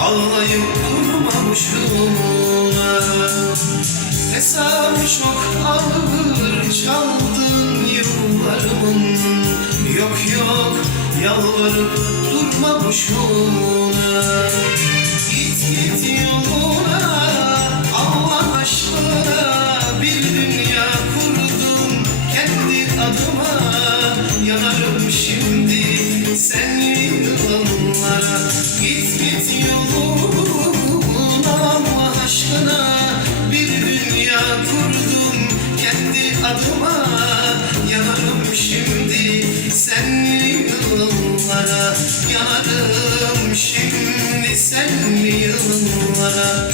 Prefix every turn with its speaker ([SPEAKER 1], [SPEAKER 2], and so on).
[SPEAKER 1] Ağlayıp durma boşuna Hesabı çok ağır çaldın yıllarımın. Yok yok yalvarıp durma boşuna Git git yoluna Allah aşkına Bir dünya kurdum kendi adıma. Yanarım şimdi Git aşkına Bir dünya kurdum kendi adıma. Yanarım şimdi sen yılanlara Yanarım şimdi sen yılanlara